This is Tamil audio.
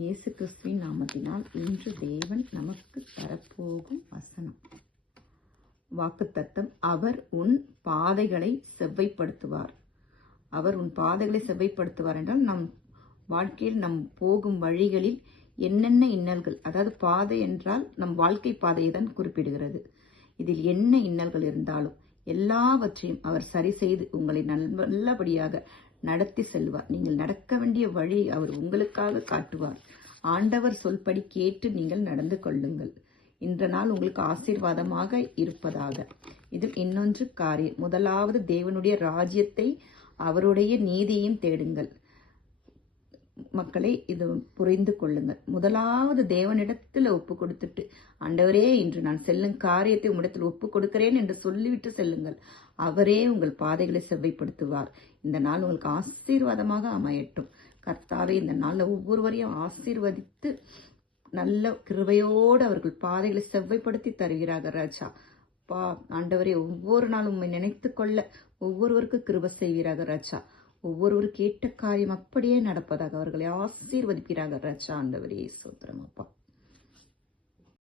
இயேசு கிறிஸ்துவின் நாமத்தினால் இன்று தேவன் நமக்கு தரப்போகும் வசனம் வாக்குத்தத்தம். அவர் உன் பாதைகளை செவ்வைப்படுத்துவார். அவர் உன் பாதைகளை செவ்வைப்படுத்துவார் என்றால் நம் வாழ்க்கையில் நம் போகும் வழிகளில் என்னென்ன இன்னல்கள், அதாவது பாதை என்றால் நம் வாழ்க்கை பாதையை தான் குறிப்பிடுகிறது. இதில் என்ன இன்னல்கள் இருந்தாலும் எல்லாவற்றையும் அவர் சரி செய்து உங்களை நல்லபடியாக நடத்தி செல்வார். நீங்கள் நடக்க வேண்டிய வழி அவர் உங்களுக்காக காட்டுவார். ஆண்டவர் சொல்படி கேட்டு நீங்கள் நடந்து கொள்ளுங்கள். இன்ற நாள் உங்களுக்கு ஆசீர்வாதமாக இருப்பதாக. இதில் இன்னொன்று காரியம், முதலாவது தேவனுடைய ராஜ்யத்தை அவருடைய நீதியையும் தேடுங்கள். மக்களை இது புரிந்து கொள்ளுங்கள். முதலாவது தேவனிடத்தில் ஒப்பு கொடுத்துட்டு, ஆண்டவரே இன்று நான் செல்லும் காரியத்தை உம்மிடத்தில் ஒப்பு கொடுக்கிறேன் என்று சொல்லிவிட்டு செல்லுங்கள். அவரே உங்கள் பாதைகளை செவ்வைப்படுத்துவார். இந்த நாள் உங்களுக்கு ஆசீர்வாதமாக அமையட்டும். கர்த்தாவே இந்த நாளில் ஒவ்வொருவரையும் ஆசீர்வதித்து நல்ல கிருபையோடு அவர்கள் பாதைகளை செவ்வைப்படுத்தி தருகிறார்கள் ராஜா. ஆண்டவரே ஒவ்வொரு நாளும் உண்மை நினைத்து கொள்ள ஒவ்வொருவருக்கு கிருபை செய்வீராக ராஜா. ஒவ்வொருவரு கேட்ட காரியம் அப்படியே நடப்பதாக அவர்களை ஆசீர்வதிப்பீராக ராஜா. ஆண்டவரே ஸ்தோத்திரம் அப்பா.